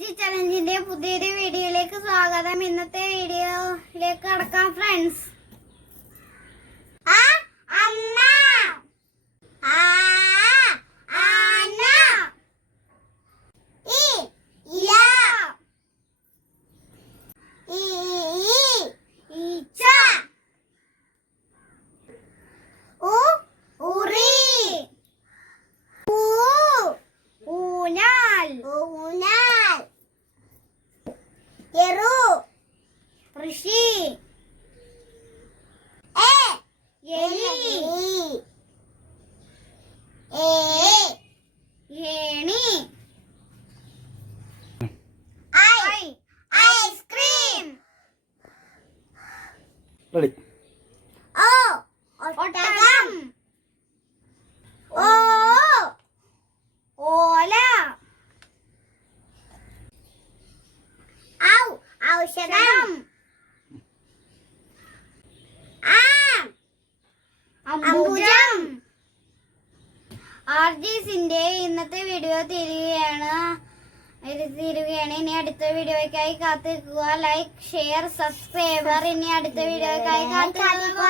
RJ ചലഞ്ചിന്റെ പുതിയൊരു വീഡിയോയിലേക്ക് സ്വാഗതം. ഇന്നത്തെ വീഡിയോയിലേക്ക് കടക്കാം ഫ്രണ്ട്സ് ഊഞ്ഞാൽ. ഊഞ്ഞാൽ. ഋഷി എ എലി. ഏണി. I ice cream. റെഡി. ഓ ഒട്ടകം. ഓ ഓല. ഔ ഔഷധം. ആർജീസിന്റെ ഇന്നത്തെ വീഡിയോ തീരുകയാണ് തീരുകയാണ് ഇനി അടുത്ത വീഡിയോയ്ക്കായി കാത്തിരിക്കുക. ലൈക്ക് ഷെയർ സബ്സ്ക്രൈബർ ഇനി അടുത്ത വീഡിയോയ്ക്കായി കാത്തിരിക്കുക.